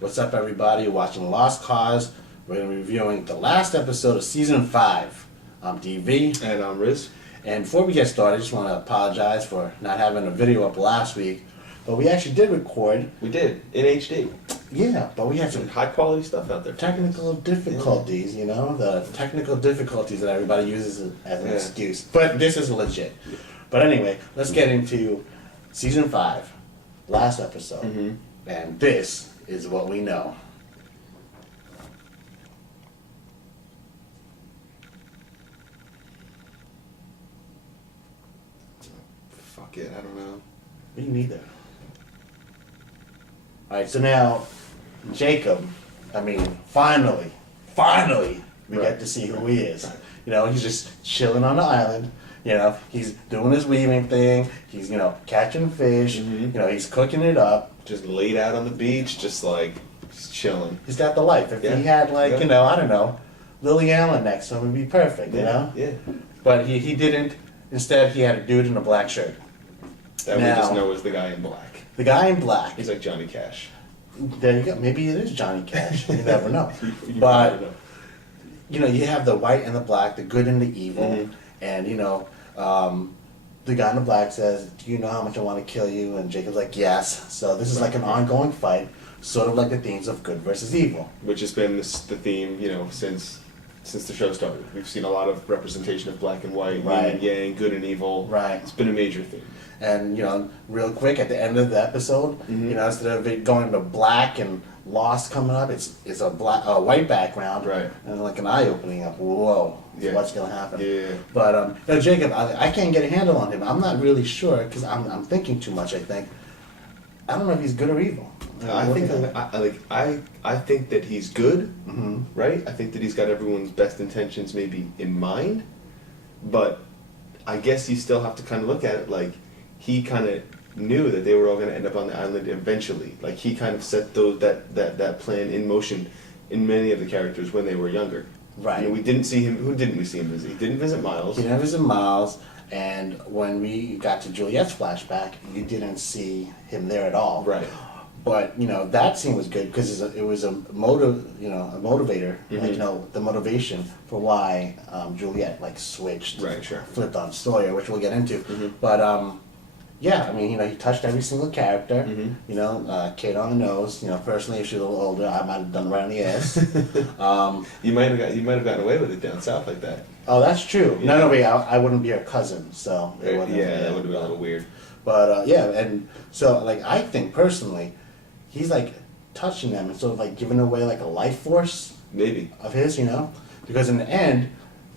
What's up, everybody? You're watching Lost Cause. We're going to be reviewing the last episode of Season 5. I'm DV. And I'm Riz. And before we get started, I just want to apologize for not having a video up last week. But we actually did record. We did, in HD. Yeah, but we had Some some high quality stuff out there. technical difficulties, you know? The technical difficulties that everybody uses as an excuse. But this is legit. But anyway, let's get into Season 5, last episode. Mm-hmm. And this is what we know. Fuck it, I don't know. Me neither. Alright, so now, Jacob, finally, we Right. get to see who he is. Right. You know, he's just chilling on the island. You know, he's doing his weaving thing. He's, catching fish. Mhm. He's cooking it up. Just laid out on the beach, just chilling. He's got the life. If Yeah. he had, Yeah. I don't know, Lily Allen next to him, it'd be perfect, you know? Yeah. But he didn't. Instead, he had a dude in a black shirt. That Now- we just know is the guy in black. The guy in black. He's like Johnny Cash. There you go. Maybe it is Johnny Cash. You never know. You But never know. you have the white and the black, the good and the evil, Mhm. and the guy in the black says, "Do you know how much I want to kill you?" And Jacob's like, "Yes." So this is like an ongoing fight, sort of like the themes of good versus evil. Which has been the theme, since the show started. We've seen a lot of representation of black and white, Right. yin and yang, good and evil. Right. It's been a major theme. And real quick at the end of the episode, Mhm. instead of it going to black and lost coming up, it's a white background, Right. and like an eye opening up. Whoa, Yeah. what's gonna happen? Yeah. But Jacob, I can't get a handle on him. I'm not really sure because I'm thinking too much. I think I don't know if he's good or evil. I think that he's good, Mm-hmm. right? I think that he's got everyone's best intentions maybe in mind, but I guess you still have to kind of look at it like he kind of knew that they were all going to end up on the island eventually. Like he kind of set that plan in motion in many of the characters when they were younger. Right. We didn't see him. Who didn't we see him visit? He didn't visit Miles. He never was in Miles, and when we got to Juliet's flashback, you didn't see him there at all. Right. But that scene was good because it was a motivator. Mhm. The motivation for why Juliet switched, Right, sure. flipped on Sawyer, which we'll get into. Mhm. But he touched every single character. Mhm. Kate on the nose. Personally, if she was a little older, I might have done right on the ass. You might have gotten away with it down south like that. Oh, that's true. Yeah. No, wait, I wouldn't be her cousin, so it wouldn't. That would have been a little weird. But and so I think personally, he's touching them and sort of giving away a life force Maybe. of his, because in the end,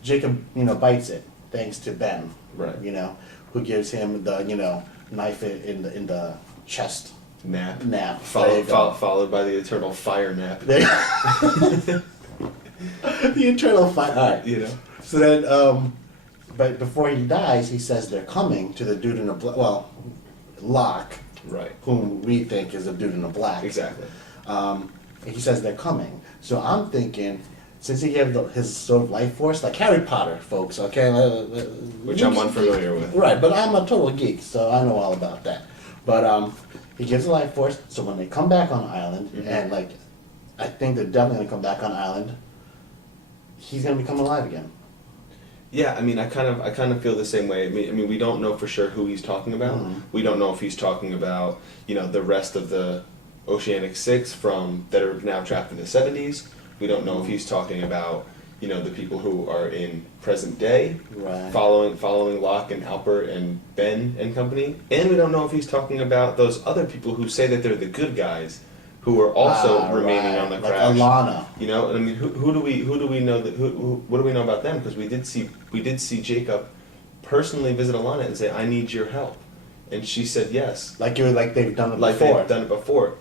Jacob, bites it thanks to Ben, Right. Who gives him the knife in the chest Nap. nap. There you go. Followed by the eternal fire nap. There the eternal fight. All right. So then, but before he dies, he says they're coming to the dude in the Locke, Right. whom we think is a dude in the black. Exactly. He says they're coming. So I'm thinking, since he gave his sort of life force, like Harry Potter, folks, okay? Which I'm unfamiliar with. Right, but I'm a total geek, so I know all about that. But he gives a life force, so when they come back on island, Mhm. and I think they're definitely going to come back on island, he's going to become alive again. Yeah, I kind of feel the same way. I mean, we don't know for sure who he's talking about. Mhm. We don't know if he's talking about, the rest of the Oceanic Six that are now trapped in the 70s. We don't know if he's talking about, the people who are in present day, Right. following Locke and Alpert and Ben and company. And we don't know if he's talking about those other people who say that they're the good guys, who are also remaining on the like crash. Alana. Who do we know what do we know about them? Because we did see Jacob personally visit Alana and say, "I need your help," and she said yes. Like they've done it Like before. they've done it before.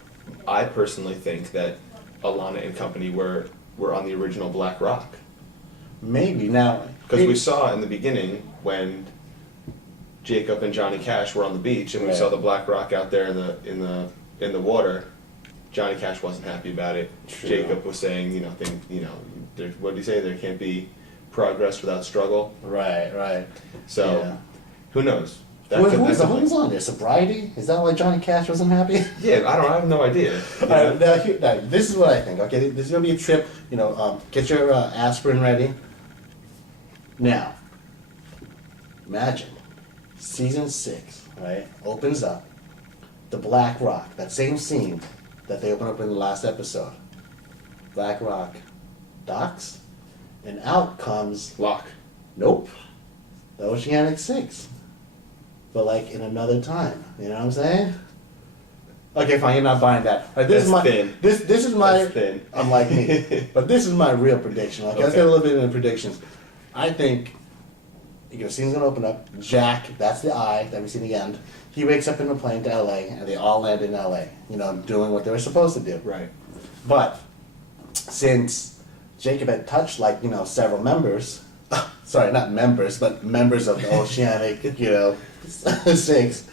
I personally think that Alana and company were on the original Black Rock, Maybe now. because we saw in the beginning when Jacob and Johnny Cash were on the beach and we Right. saw the Black Rock out there in the water. Johnny Cash wasn't happy about it. True. Jacob was saying, what did he say? There can't be progress without struggle. Right. So, Yeah. who knows? Who's on there? Sobriety? Is that why Johnny Cash wasn't happy? Yeah, I have no idea. Alright, now, this is what I think, okay? This is gonna be a trip, get your aspirin ready. Now, imagine, season 6, right, opens up, the Black Rock, that same scene that they open up in the last episode. Black Rock docks, and out comes, Locke. nope, the Oceanic 6. But like in another time, you know what I'm saying? Okay, fine, you're not buying that. All right, this That's is my thin. this is my That's thin. unlike me. But this is my real prediction. Okay, let's Okay. get a little bit into predictions. I think scene's gonna open up. Jack, that's the eye that we see in the end. He wakes up in a plane to LA and they all land in LA, doing what they were supposed to do. Right. But since Jacob had touched several members, sorry, not members, but members of the Oceanic, 6,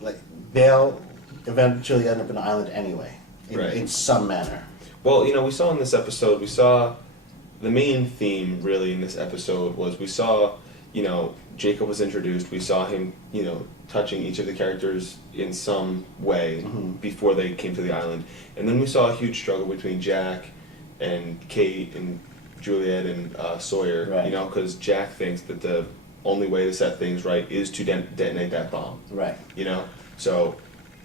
like they'll eventually end up in an island anyway, Right. in some manner. Well, we saw in this episode, the main theme really in this episode was we saw, Jacob was introduced. We saw him, touching each of the characters in some way before they came to the island. And then we saw a huge struggle between Jack and Kate and Juliet and Sawyer, Right. Because Jack thinks that the only way to set things right is to detonate that bomb, Right. So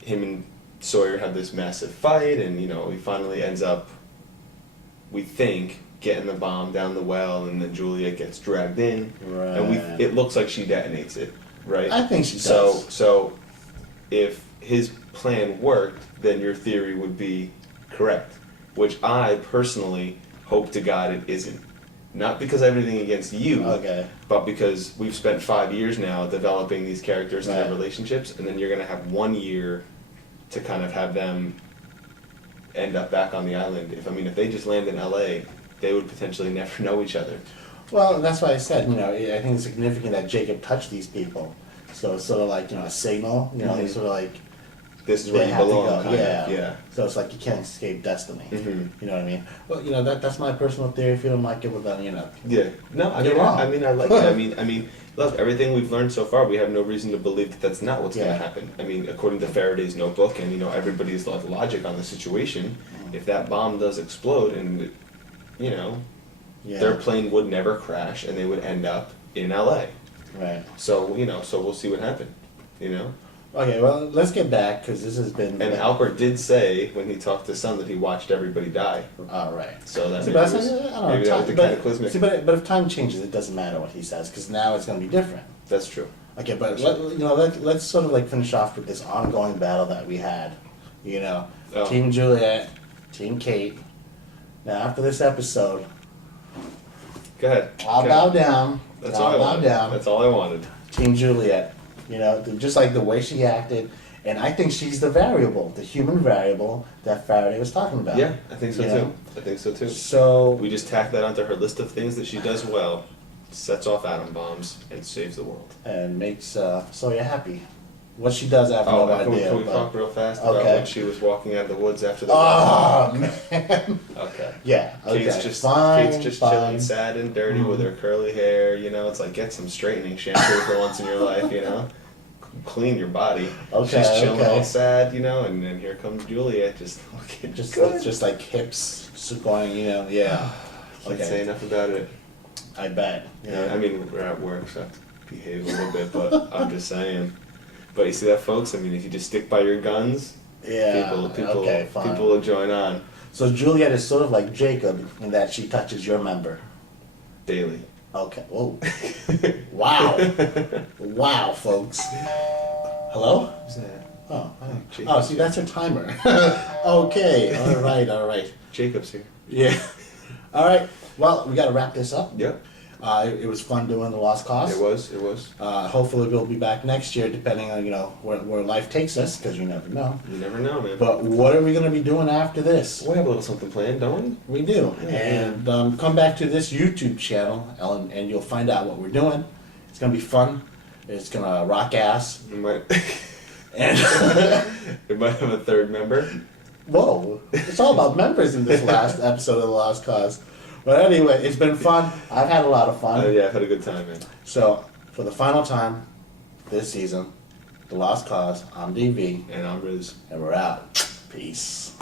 him and Sawyer have this massive fight, and he finally ends up, we think, getting the bomb down the well, and then Juliet gets dragged in, and Right. it looks like she detonates it, right? I think she does. So if his plan worked, then your theory would be correct, which I personally hope to God it isn't. Not because I have anything against you, Okay. but because we've spent 5 years now developing these characters and their Right. relationships, and then you're going to have 1 year to kind of have them end up back on the island. If they just land in LA, they would potentially never know each other. Well, that's why I said, I think it's significant that Jacob touched these people. So it's sort of like, a signal, he's sort of like, This is where they you have belong, to go. kind Yeah. of. Yeah. So it's like you can't escape destiny. Mhm. You know what I mean? Well, that's my personal theory. If you don't like it, well then, Yeah. No, You're wrong. I like it. I mean, look, everything we've learned so far, we have no reason to believe that that's not what's going Yeah. to happen. According to Faraday's notebook and, everybody's logic on the situation, if that bomb does explode and, yeah. their plane would never crash and they would end up in LA. Right. So, so we'll see what happened, Okay, well, let's get back, because this has been... And Alpert did say, when he talked to Sun, that he watched everybody die. All right. So that See, maybe, but was, I don't know, maybe that was the cataclysmic. See, but if time changes, it doesn't matter what he says, because now it's going to be different. That's true. Okay, but let's sort of finish off with this ongoing battle that we had. Oh. Team Juliet, Team Kate. Now, after this episode, Go ahead. I'll Okay. bow down. That's all I I'll bow wanted. down. That's all I wanted. Team Juliet. Just like the way she acted. And I think she's the variable, the human variable that Faraday was talking about. Yeah, I think so You too. know? I think so too. So, We just tack that onto her list of things that she does well, sets off atom bombs, and saves the world. and makes Sawyer happy. What she does, I have Oh, no can we, idea. can we but- talk real fast about Okay. when she was walking out of the woods after the Oh, man. Okay. Yeah, okay. Kate's just fine, Kate's just fine. chilling, sad and dirty with her curly hair. It's like get some straightening shampoo for once in your life. Clean your body. Okay, She's chilling okay. all sad, and then here comes Juliet just looking Just like hips going, yeah. Can't say Okay, enough about it. I bet. Yeah, we're at work, so I have to behave a little bit, but I'm just saying. But you see that, folks? If you just stick by your guns, Yeah, okay, fine. people will join on So Juliet is sort of like Jacob in that she touches your member. daily. Okay, whoa. Wow. Wow, folks. Hello? Who's that? Oh, Jacob. oh, see, that's her timer. Okay, all right. Jacob's here. Yeah. All right, well, we got to wrap this up. Yep. It was fun doing the Lost Cause. It was. Hopefully we'll be back next year, depending on where life takes us, because you never know. You never know, man. But what are we going to be doing after this? We have a little something planned, don't we? We do, Yeah. and come back to this YouTube channel, Ellen, and you'll find out what we're doing. It's going to be fun. It's going to rock ass. We might. And We might have a third member. whoa, it's all about members in this last episode of the Lost Cause. But anyway, it's been fun. I've had a lot of fun. Yeah, I've had a good time, man. So, for the final time, this season. The Lost Cause. I'm DV, And I'm Riz. and we're out. Peace.